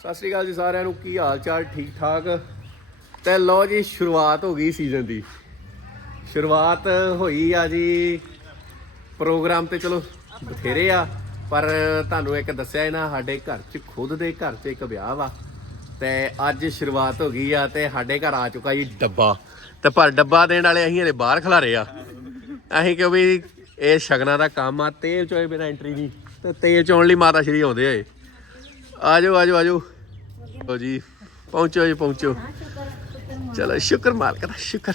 ਸਤਿ ਸ੍ਰੀ ਅਕਾਲ ਜੀ ਸਾਰਿਆਂ ਨੂੰ, ਕੀ ਹਾਲ ਚਾਲ, ਠੀਕ ਠਾਕ? ਤੇ ਲਓ ਜੀ, ਸ਼ੁਰੂਆਤ ਹੋ ਗਈ ਸੀਜ਼ਨ ਦੀ। ਸ਼ੁਰੂਆਤ ਹੋਈ ਆ ਜੀ ਪ੍ਰੋਗਰਾਮ ਤੇ ਚਲੋ ਬਥੇਰੇ ਆ, ਪਰ ਤੁਹਾਨੂੰ ਇੱਕ ਦੱਸਿਆ ਇਹਨਾਂ ਸਾਡੇ ਘਰ 'ਚ ਖੁਦ ਦੇ ਘਰ 'ਚ ਇੱਕ ਵਿਆਹ ਵਾ। ਤੇ ਅੱਜ ਸ਼ੁਰੂਆਤ ਹੋ ਗਈ ਆ ਤੇ ਸਾਡੇ ਘਰ ਆ ਚੁੱਕਾ ਜੀ ਡੱਬਾ। ਤੇ ਪਰ ਡੱਬਾ ਦੇਣ ਵਾਲੇ ਅਸੀਂ ਹਲੇ ਬਾਹਰ ਖਲਾਰੇ ਆ। ਅਸੀਂ ਕਿਉਂ ਵੀ ਇਹ ਸ਼ਗਨਾਂ ਦਾ ਕੰਮ ਆ, ਤੇਲ ਚੋਏ ਬਿਨਾ ਐਂਟਰੀ ਨਹੀਂ। ਤੇ ਤੇਲ ਚੋਣ ਲਈ ਮਾਤਾ ਸ਼੍ਰੀ ਆਉਂਦੇ ਹੋਏ ਆਜੋ ਆਜੋ ਆਜੋ। ਲਓ ਜੀ ਪਹੁੰਚੋ ਜੀ ਪਹੁੰਚੋ। ਚਲੋ ਸ਼ੁਕਰ ਮਾਲਕ ਦਾ ਸ਼ੁਕਰ।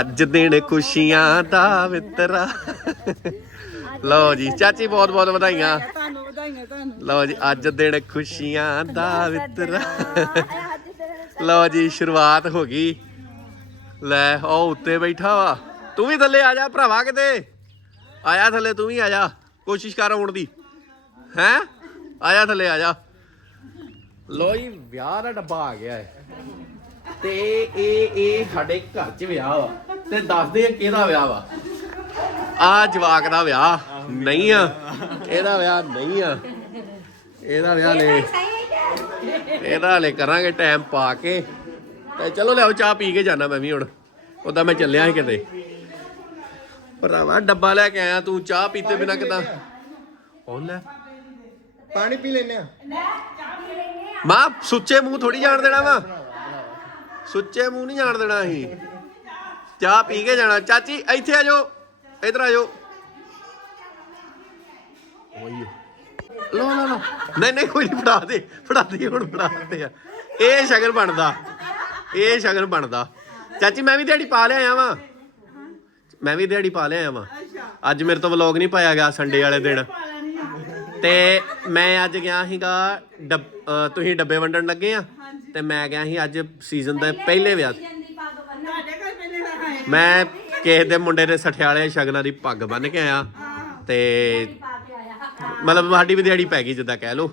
ਅੱਜ ਦਿਨ ਖੁਸ਼ੀਆਂ ਦਾ ਵਿਤਰਾ ਲਓ ਜੀ ਚਾਚੀ ਬਹੁਤ ਬਹੁਤ ਵਧਾਈਆਂ। ਤੁਹਾਨੂੰ ਵਧਾਈਆਂ ਤੁਹਾਨੂੰ। ਲਓ ਜੀ ਅੱਜ ਦਿਨ ਖੁਸ਼ੀਆਂ ਦਾ ਵਿਤਰਾ ਲਓ ਜੀ ਸ਼ੁਰੂਆਤ ਹੋ ਗਈ। ਲੈ ਉਹ ਉੱਤੇ ਬੈਠਾ ਵਾ। ਤੂੰ ਵੀ ਥੱਲੇ ਆ ਜਾ ਭਰਾਵਾ ਕਿਤੇ। ਆਇਆ ਥੱਲੇ ਤੂੰ ਵੀ ਆ ਜਾ। ਕੋਸ਼ਿਸ਼ ਕਰ ਆਉਣ ਦੀ। ਹੈ? ਆਇਆ ਥੱਲੇ ਆ ਜਾ ਲੋ ਜੀ ਵਿਆਹ ਦਾ ਡੱਬਾ ਆ ਗਿਆ ਹੈ। ਤੇ ਇਹ ਇਹ ਸਾਡੇ ਘਰ 'ਚ ਵਿਆਹ ਵਾ। ਤੇ ਦੱਸਦੇ ਆ ਕਿਹਦਾ ਵਿਆਹ ਵਾ। ਆ ਜਵਾਕ ਦਾ ਵਿਆਹ ਨਹੀਂ ਆ। ਇਹਦਾ ਵਿਆਹ ਨਹੀਂ ਆ। ਇਹਦਾ ਵਿਆਹ ਲੈ ਇਹਦਾ ਹਲੇ ਕਰਾਂਗੇ ਟਾਈਮ ਪਾ ਕੇ। ਤੇ ਚਲੋ ਲਿਆਓ ਚਾਹ ਪੀ ਕੇ ਜਾਣਾ ਮੈਂ ਵੀ ਹੁਣ। ਉਦਾਂ ਮੈਂ ਚੱਲਿਆ ਸੀ ਕਿਤੇ। ਭਰਾਵਾ ਡੱਬਾ ਲੈ ਕੇ ਆਇਆ ਤੂੰ ਚਾਹ ਪੀਤੇ ਬਿਨਾ ਕਿਦਾਂ? ਉਹ ਲੈ। ਪਾਣੀ ਪੀ ਲੈਨੇ ਆ। ਮਾਂ ਸੁੱਚੇ ਮੂੰਹ ਥੋੜੀ ਜਾਣ ਦੇਣਾ ਵਾ। ਸੁੱਚੇ ਮੂੰਹ ਨਹੀਂ ਜਾਣ ਦੇਣਾ ਅਸੀਂ। ਚਾਹ ਪੀ ਕੇ ਜਾਣਾ। ਚਾਚੀ ਇੱਥੇ ਆ ਜਾਓ। ਇਧਰ ਆ ਜਾਓ। ਓਏ ਲੋ ਲੋ ਲੋ ਨਹੀਂ ਨਹੀਂ ਕੋਈ ਨਹੀਂ ਫੜਾ ਦੇ। ਫੜਾ ਦੇ ਹੁਣ ਫੜਾ ਦੇ ਆ। ਇਹ ਸ਼ਗਨ ਬਣਦਾ। ਇਹ ਸ਼ਗਨ ਬਣਦਾ। ਚਾਚੀ ਮੈਂ ਵੀ ਦਿਹਾੜੀ ਪਾ ਲਿਆ ਵਾਂ। ਮੈਂ ਵੀ ਦਿਹਾੜੀ ਪਾ ਲਿਆ ਵਾਂ। ਅੱਜ ਮੇਰੇ ਤੋਂ ਵਲੌਗ ਨਹੀਂ ਪਾਇਆ ਗਿਆ ਸੰਡੇ ਵਾਲੇ ਦਿਨ। ਤੇ ਮੈਂ ਅੱਜ ਗਿਆ ਸੀਗਾ ਤੁਸੀਂ ਡੱਬੇ ਵੰਡਣ ਲੱਗੇ ਆ। ਤੇ ਮੈਂ ਗਿਆ ਸੀ ਅੱਜ ਸੀਜ਼ਨ ਦੇ ਪਹਿਲੇ ਵਿਆਹ ਤੇ। ਤੁਹਾਡੇ ਘਰ ਪਹਿਲੇ ਦਾ ਆਏ ਮੈਂ ਕਿਸੇ ਦੇ ਮੁੰਡੇ ਦੇ ਸਠਿਆਲੇ ਸ਼ਗਨਾਂ ਦੀ ਪੱਗ ਬੰਨ ਕੇ ਆਇਆ। ਤੇ ਮਤਲਬ ਸਾਡੀ ਵੀ ਦਿਹਾੜੀ ਪੈ ਗਈ ਜਿੱਦਾਂ ਕਹਿ ਲਓ।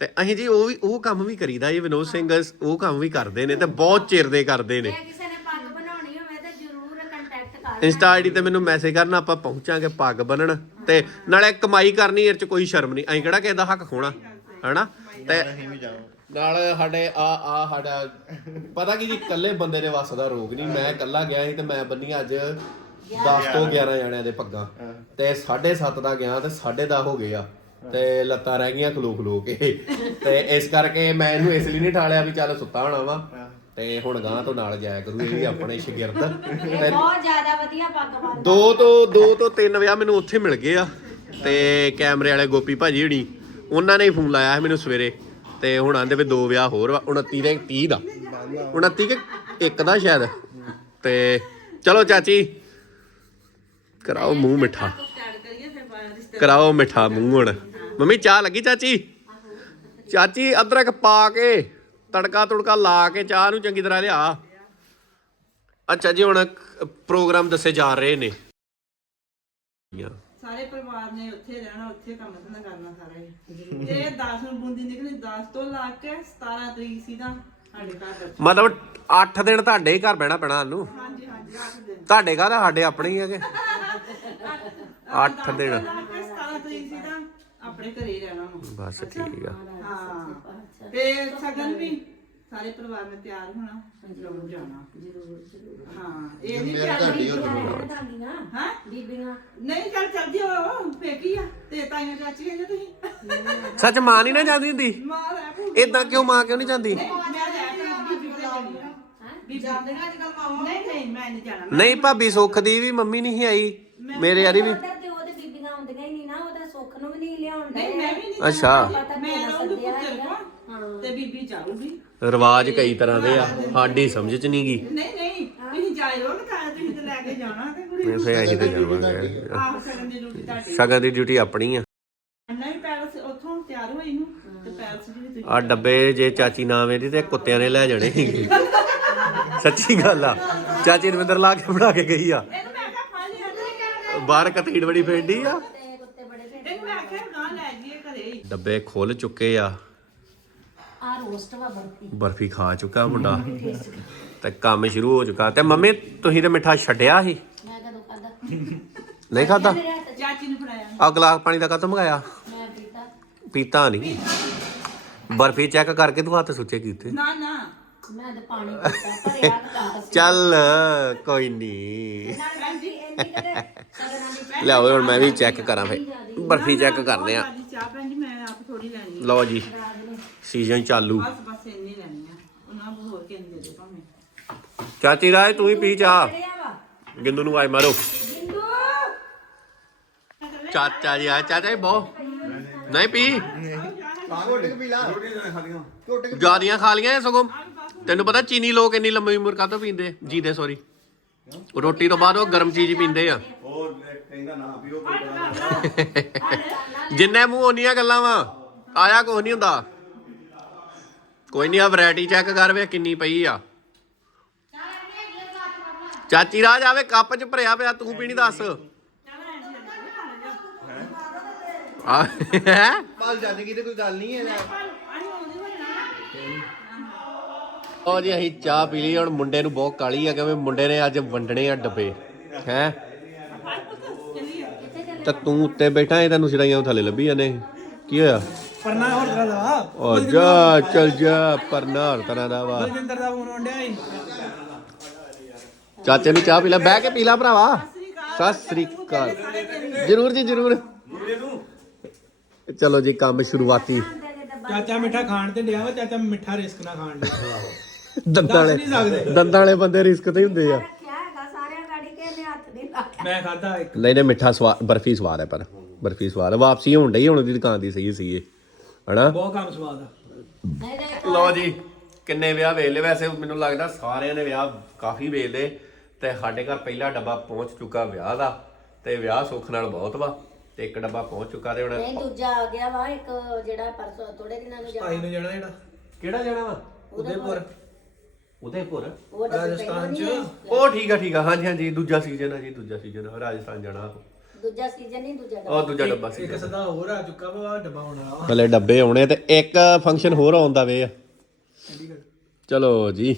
ਤੇ ਅਸੀਂ ਜੀ ਉਹ ਵੀ ਉਹ ਕੰਮ ਵੀ ਕਰੀਦਾ ਜੀ ਵਿਨੋਦ ਸਿੰਘ। ਉਹ ਕੰਮ ਵੀ ਕਰਦੇ ਨੇ ਤੇ ਬਹੁਤ ਚਿਰ ਦੇ ਕਰਦੇ ਨੇ ਜੇ ਕਿਸੇ ਨੇ ਪੱਗ ਬਣਾਉਣੀ ਹੋਵੇ ਤਾਂ ਜਰੂਰ ਕੰਟੈਕਟ ਕਰ ਇੰਸਟਾ ਆਈਡੀ ਤੇ ਮੈਨੂੰ ਮੈਸੇਜ ਕਰਨਾ, ਆਪਾਂ ਪਹੁੰਚਾਂਗੇ ਪੱਗ ਬੰਨਣ। ਤੇ ਨਾਲੇ ਕਮਾਈ ਕਰਨੀ ਇਹ ਚ ਕੋਈ ਸ਼ਰਮ ਨਹੀਂ। ਅਸੀਂ ਕਿਹੜਾ ਕਿਸੇ ਦਾ ਹੱਕ ਖੋਣਾ, ਹਨਾ? ਤੇ ਨਾਲ ਸਾਡੇ ਆ ਆ ਸਾਡਾ, ਪਤਾ ਕੀ ਜੀ, ਇਕੱਲੇ ਬੰਦੇ ਦੇ ਵੱਸ ਦਾ ਰੋਗ ਨਹੀਂ। ਮੈਂ ਇਕੱਲਾ ਗਿਆ ਸੀ ਤੇ ਮੈਂ ਬੰਨੀ ਅੱਜ 10 ਤੋਂ 11 ਜਣਿਆਂ ਦੇ ਪੱਗਾਂ। ਤੇ 7.5 ਦਾ ਗਿਆ ਤੇ 10.5 ਹੋ ਗਏ ਆ। ਤੇ ਲੱਤਾਂ ਰਹਿ ਗਈਆਂ ਖਲੋ ਖਲੋ ਕੇ। ਤੇ ਇਸ ਕਰਕੇ ਮੈਂ ਇਹਨੂੰ ਇਸ ਲਈ ਨਹੀਂ ਠਾਲਿਆ ਵੀ ਚੱਲ ਸੁੱਤਾ ਹੋਣਾ ਵਾ। ਤੇ ਹੁਣ ਗਾਂ ਤੋਂ ਨਾਲ ਜਾਇਆ ਕਰੂ ਇਹ ਵੀ ਆਪਣੇ ਸ਼ਾਗਿਰਦ ਬਹੁਤ ਜ਼ਿਆਦਾ ਵਧੀਆ ਪੱਗ ਦੋ ਤੋਂ ਦੋ ਤੋਂ ਤਿੰਨ ਵਿਆਹ ਮੈਨੂੰ ਉੱਥੇ ਮਿਲ ਗਏ ਆ। ਤੇ ਕੈਮਰੇ ਵਾਲੇ ਗੋਪੀ ਭਾਜੀ ਹਣੀ ਉਹਨਾਂ ਨੇ ਹੀ ਫੋਨ ਲਾਇਆ ਸੀ ਮੈਨੂੰ ਸਵੇਰੇ। ਤੇ ਹੁਣ ਆਂਦੇ ਵੀ ਦੋ ਵਿਆਹ ਹੋਰ ਵਾ 29 ਦੇ 30 ਦਾ। 29 ਕੇ ਇੱਕ ਦਾ ਸ਼ਾਇਦ। ਤੇ ਚਲੋ ਚਾਚੀ ਕਰਾਓ ਮੂੰਹ ਮਿੱਠਾ। ਕਰਾਓ ਮਿੱਠਾ ਮੂੰਹ ਹੁਣ। ਮੰਮੀ ਚਾਹ ਲੱਗੀ ਚਾਚੀ? ਚਾਚੀ ਅਦਰਕ ਪਾ ਕੇ। ਤੜਕਾ ਤੁੜਕਾ ਲਾ ਕੇ ਚਾਹ ਨੂੰ ਚੰਗੀ ਤਰ੍ਹਾਂ ਲਿਆ। ਅੱਛਾ ਜੀ ਹੁਣ ਪ੍ਰੋਗਰਾਮ ਦੱਸੇ ਜਾ ਰਹੇ ਨੇ। ਸਾਰੇ ਪਰਿਵਾਰ ਨੇ ਉੱਥੇ ਰਹਿਣਾ ਉੱਥੇ ਕੰਮ ਧੰਦਾ ਕਰਨਾ ਸਾਰਾ। ਤੇ 10 ਨੂੰ ਬੁੰਦੀ ਨਿਕਲੀ 10 ਤੋਂ ਲਾ ਕੇ 17 ਤਰੀਕ ਸੀ ਦਾ ਸਾਡੇ ਘਰ ਮਤਲਬ 8 ਦਿਨ ਤੁਹਾਡੇ ਹੀ ਘਰ ਬਹਿਣਾ ਪੈਣਾ ਸਾਨੂੰ? ਹਾਂਜੀ ਹਾਂਜੀ 8 ਦਿਨ। ਤੁਹਾਡੇ ਘਰ ਸਾਡੇ ਆਪਣੇ ਹੀ ਹੈਗੇ। 8 ਦਿਨ ਲਾ ਕੇ 17 ਤਰੀਕ ਸੀ ਦਾ ਆਪਣੇ ਘਰੇ ਹੀ ਰਹਿਣਾ ਵਾ। ਬਸ ਠੀਕ ਆ। ਹਾਂ। ਤੇ ਸਗਨ ਵੀ ਸਾਰੇ ਪਰਿਵਾਰ ਨੇ ਤਿਆਰ ਹੋਣਾ। ਜ਼ਰੂਰ ਜਾਣਾ। ਜਰੂਰ ਜਰੂਰ। ਹਾਂ ਇਹ ਨਹੀਂ ਮੇਰੇ ਤਿਆਰ ਤੁਹਾਡੀ ਹੋ ਤੁਹਾਡੀਆਂ ਹਾਂ? ਬੀਬੀਆਂ। ਨਹੀਂ ਚੱਲ ਚੱਲ ਜਿਓ ਫੇਕੀ ਆ? ਤੇ ਤਾਈਆਂ ਚਾਚੀ ਆਈਆਂ ਤੁਸੀਂ? ਸੱਚ ਮਾਂ ਨਹੀਂ ਨਾ ਜਾਂਦੀ ਹੁੰਦੀ? ਆ ਭੂ ਇਦਾਂ ਕਿਉਂ ਮਾਂ ਕਿਉਂ ਨਹੀਂ ਜਾਂਦੀ? ਮੈਂ ਆ। ਨਹੀਂ ਨਹੀਂ ਮੈਂ ਨਹੀਂ ਜਾਣਾ। ਨਹੀਂ ਭਾਬੀ ਸੁੱਖ ਦੀ ਵੀ ਮੰਮੀ ਨਹੀਂ ਸੀ ਆਈ। ਮੇਰੇ ਯਾਰੀ ਵੀ ਉਧਰ ਤੇ ਉਹਦੇ ਬੀਬੀਆਂ ਆਉਂਦੀਆਂ ਹੀ ਨਹੀਂ ਨਾ ਉਹਦਾ ਸੁੱਖ ਨੂੰ ਵੀ ਨਹੀਂ ਲਿਆਉਣ ਨਹੀਂ ਮੈਂ ਵੀ ਨਹੀਂ ਅੱਛਾ। ਮੈਂ ਰਹੂੰਗੀ ਪੁੱਤਰ ਕੋਲ ਤੇ ਬੀਬੀ ਜਾਊਗੀ। ਰਿਵਾਜ ਕਈ ਤਰ੍ਹਾਂ ਦੇ ਆ ਸਾਡੀ ਸਮਝ ਚ ਨਹੀਂ ਗਈ ਨਹੀਂ ਨਹੀਂ ਤੁਸੀਂ ਜਾਇਓ ਨਾ ਤਾਂ ਤੁਸੀਂ ਤੇ ਲੈ ਕੇ ਜਾਣਾ ਤੇ ਕੁੜੀ ਨਹੀਂ ਫੇ ਅਸੀਂ ਤੇ ਜਾਵਾਂਗੇ। ਆਹ ਸਗਨ ਦੀ ਡਿਊਟੀ ਤੁਹਾਡੀ। ਸ਼ਗਨ ਦੀ ਡਿਊਟੀ ਆਪਣੀ ਆ। ਨਹੀਂ ਪੈਲਸ ਉੱਥੋਂ ਤਿਆਰ ਹੋਈ ਨੂੰ ਤੇ ਪੈਲਸ ਜਿਹੜੀ ਤੁਸੀਂ ਆ ਡੱਬੇ ਜੇ ਚਾਚੀ ਨਾ ਵੇਦੀ ਤੇ ਕੁੱਤਿਆਂ ਨੇ ਲੈ ਜਾਣੇ। ਸੀਗੇ। ਸੱਚੀ ਗੱਲ ਆ। ਚਾਚੀ ਰਵਿੰਦਰ ਲਾ ਕੇ ਬਣਾ ਕੇ ਗਈ ਆ। ਇਹਨੂੰ ਮੈਂ ਕਿਹਾ ਫੜ ਲਿਆ। ਬਾਹਰ ਕਤੀੜ ਬੜੀ ਫੈਂਡੀ ਆ ਤੇ ਕੁੱਤੇ ਬੜੇ ਭੇਡ ਇਹਨੂੰ ਮੈਂ ਕਿਹਾ ਗਾਂ ਲੈ ਜੀਏ ਘਰੇ ਹੀ ਡੱਬੇ ਖੁੱਲ ਚੁੱਕੇ ਆ। ਆ ਰੋਸਟ ਵਾ ਬਰਫੀ। ਬਰਫੀ ਖਾ ਚੁੱਕਾ ਮੁੰਡਾ। ਤੇ ਕੰਮ ਸ਼ੁਰੂ ਹੋ ਚੁੱਕਾ। ਤੇ ਮੰਮੀ ਤੁਸੀਂ ਤੇ ਮਿੱਠਾ ਛੱਡਿਆ ਸੀ? ਮੈਂ ਕਦੋਂ ਖਾਦਾ ਨਹੀਂ ਖਾਦਾ ਚਾਚੀ ਨੂੰ ਫੜਾਇਆ। ਆ ਗਲਾਸ ਪਾਣੀ ਦਾ ਕਦੋਂ ਮੰਗਾਇਆ? ਮੈਂ ਪੀਤਾ। ਨਹੀਂ ਬਰਫੀ ਚੈੱਕ ਕਰਕੇ ਤੂੰ ਹੱਥ ਸੁੱਚੇ ਕੀਤੇ। ਨਾ ਨਾ। ਮੈਂ ਤਾਂ ਪਾਣੀ ਪੀਤਾ ਭਰਿਆ ਤਾਂ ਦੱਸ ਚੱਲ ਕੋਈ ਨਹੀਂ ਲਿਆਓ ਹੁਣ ਮੈਂ ਵੀ ਚੈੱਕ ਕਰਾਂ ਫੇ ਬਰਫੀ ਚੈੱਕ ਕਰਦੇ ਆ। ਚਾਹ ਆਪ ਥੋੜੀ ਲੈਣੀ ਆ। ਲਓ ਜੀ ਸੀਜ਼ਨ ਚਾਲੂ। ਬਸ ਬਸ ਇੰਨੀ ਲੈਣੀ ਆ। ਉਹਨਾਂ ਨੂੰ ਹੋਰ ਕਿੰਨੇ ਦੇ ਦੇ ਭਾਵੇਂ। ਚਾਚੀ ਰਾਏ ਤੂੰ ਹੀ ਪੀ ਚਾਹ। ਗਿੰਦੂ ਨੂੰ ਆਏ ਮਾਰੋ। ਚਾਚਾ ਜੀ ਆ ਚਾਚਾ ਜੀ ਬਹੁ। ਨਹੀਂ ਪੀ। ਲਾ ਜਿਆਦੀਆਂ ਖਾ ਲੀਆਂ ਇਹ ਸਗੋਂ। ਤੈਨੂੰ ਪਤਾ ਚੀਨੀ ਲੋਕ ਇੰਨੀ ਲੰਮੀ ਉਮਰ ਕਾਹਤੋਂ ਪੀਂਦੇ? ਜੀਦੇ ਸੌਰੀ ਰੋਟੀ ਤੋਂ ਬਾਅਦ ਉਹ ਗਰਮ ਚੀਜ਼ ਹੀ ਪੀਂਦੇ ਆ। ਉਹ ਕਹਿੰਦਾ ਨਾ ਪੀਓ ਕੋਈ ਜਿੰਨੇ ਮੂੰਹ ਓਨੀਆਂ ਗੱਲਾਂ ਵਾ ਆਇਆ ਕੁਝ ਨਹੀਂ ਹੁੰਦਾ। ਕੋਈ ਨਹੀਂ ਆ ਵੈਰਾਈਟੀ ਚੈੱਕ ਕਰ ਵੇ ਕਿੰਨੀ ਪਈ ਆ। ਚਾਚੀ ਰਾਜ ਆਵੇ ਕੱਪ 'ਚ ਭਰਿਆ ਪਿਆ ਤੂੰ ਪੀਣੀ ਦੱਸ। ਆ ਹੈ? ਪਾਲ ਜਾਂਦੇ ਕੀ ਤੇ ਕੋਈ ਗੱਲ ਨਹੀਂ ਹੈ। ਉਹ ਜੀ ਅਸੀਂ ਚਾਹ ਪੀ ਲਈ ਹੁਣ ਮੁੰਡੇ ਨੂੰ ਬਹੁਤ ਕਾਲੀ ਆ ਕਿਉਂਕਿ ਮੁੰਡੇ ਨੇ ਅੱਜ ਵੰਡਣੇ ਆ ਡੱਬੇ ਹੈ? ਤਾਂ ਤੂੰ ਉੱਤੇ ਬੈਠਾ ਇਹ ਤੈਨੂੰ ਛੜਾਈਆਂ ਥੱਲੇ ਲੱਭੀ ਜਾਂਦੇ ਕੀ ਹੋਇਆ? ਪਰਨਾ ਹੋਰ ਤਰ੍ਹਾਂ ਦਾ। ਵਾ ਉਹ ਜਾ ਚਲ ਜਾ ਪਰਨਾਰ ਤਰ੍ਹਾਂ ਦਾ ਵਾ। ਬਲਜਿੰਦਰ ਦਾ ਫੋਨ ਆਉਂਦਿਆ ਈ। ਚਾਚੇ ਨੂੰ ਚਾਹ ਪੀ ਲੈ ਬਹਿ ਕੇ ਪੀ ਲੈ ਭਰਾਵਾ। ਸਤਿ ਸ੍ਰੀ ਅਕਾਲ। ਜਰੂਰ ਜੀ ਜਰੂਰ। ਚਲੋ ਜੀ ਕੰਮ ਸ਼ੁਰੂਆਤੀ। ਚਾਚਾ ਮਿੱਠਾ ਖਾਣ ਤੇ ਡਿਆ ਵਾ ਚਾਚਾ ਮਿੱਠਾ ਰਿਸਕ ਨਾ ਖਾਣ ਦੰਦਾਂ ਵਾਲੇ। ਦੰਦਾਂ ਵਾਲੇ ਬੰਦੇ ਰਿਸਕ ਤੇ ਹੀ ਹੁੰਦੇ ਆ ਰੱਖਿਆ ਹੈਗਾ ਸਾਰਿਆਂ ਗਾੜੀ ਕੇ ਨੇ ਹੱਥ ਨਹੀਂ ਮੈਂ ਖਾਦਾ ਇੱਕ। ਨਹੀਂ ਨਹੀਂ ਮਿੱਠਾ ਸਵਾਦ ਬਰਫੀ ਸਵਾਦ ਹੈ ਪਰ ਬਰਫੀ ਸਵਾਦ ਹੈ। ਵਾਪਸੀ ਹੋਣ ਡਈ ਹੁਣ ਦੀ ਦੁਕਾਨ ਦੀ ਸਹੀ ਸਹੀ ਹਨਾ? ਬਹੁਤ ਕੰਮ ਸਵਾਦ ਆ। ਨਹੀਂ ਲਓ ਜੀ ਕਿੰਨੇ ਵਿਆਹ ਵੇਖ ਲਏ ਵੈਸੇ ਮੈਨੂੰ ਲੱਗਦਾ ਸਾਰਿਆਂ ਨੇ ਵਿਆਹ ਕਾਫੀ ਵੇਖ ਲਏ। ਤੇ ਸਾਡੇ ਘਰ ਪਹਿਲਾ ਡੱਬਾ ਪਹੁੰਚ ਚੁੱਕਾ ਵਿਆਹ ਦਾ ਤੇ ਵਿਆਹ ਸੁੱਖ ਨਾਲ ਬਹੁਤ ਵਾ। ਤੇ ਇੱਕ ਡੱਬਾ ਪਹੁੰਚ ਚੁੱਕਾ ਤੇ ਨਹੀਂ ਹੁਣ ਦੂਜਾ ਆ ਗਿਆ ਵਾ ਇੱਕ ਜਿਹੜਾ ਪਰਸੋਂ ਥੋੜੇ ਦਿਨਾਂ ਨੂੰ ਭਾਈ ਜਾਣਾ ਨੂੰ ਜਾਣਾ। ਜਿਹੜਾ। ਕਿਹੜਾ ਜਾਣਾ ਵਾ? ਉਦੇਪੁਰ। ਉਦੈਪੁਰ? ਉਹ ਡੱਬੇ ਰਾਜਸਥਾਨ ਚ? ਉਹ ਠੀਕ ਆ ਠੀਕ ਆ। ਹਾਂਜੀ ਹਾਂਜੀ ਦੂਜਾ ਸੀਜ਼ਨ ਆ ਜੀ ਦੂਜਾ ਸੀਜ਼ਨ ਰਾਜਸਥਾਨ ਜਾਣਾ ਦੂਜਾ ਸੀਜ਼ਨ ਨਹੀਂ ਦੂਜਾ ਉਹ ਦੂਜਾ ਡੱਬਾ ਸੀ ਇੱਕ ਸਦਾ ਹੋਰ ਆ ਚੁੱਕਾ ਵਾ ਡੱਬਾ ਹੋਣਾ ਵਾ। ਹਲੇ ਡੱਬੇ ਆਉਣੇ ਤੇ ਇੱਕ ਫੰਕਸ਼ਨ ਹੋਰ ਆਉਂਦਾ ਵੇ ਆ। ਚਲੋ ਜੀ।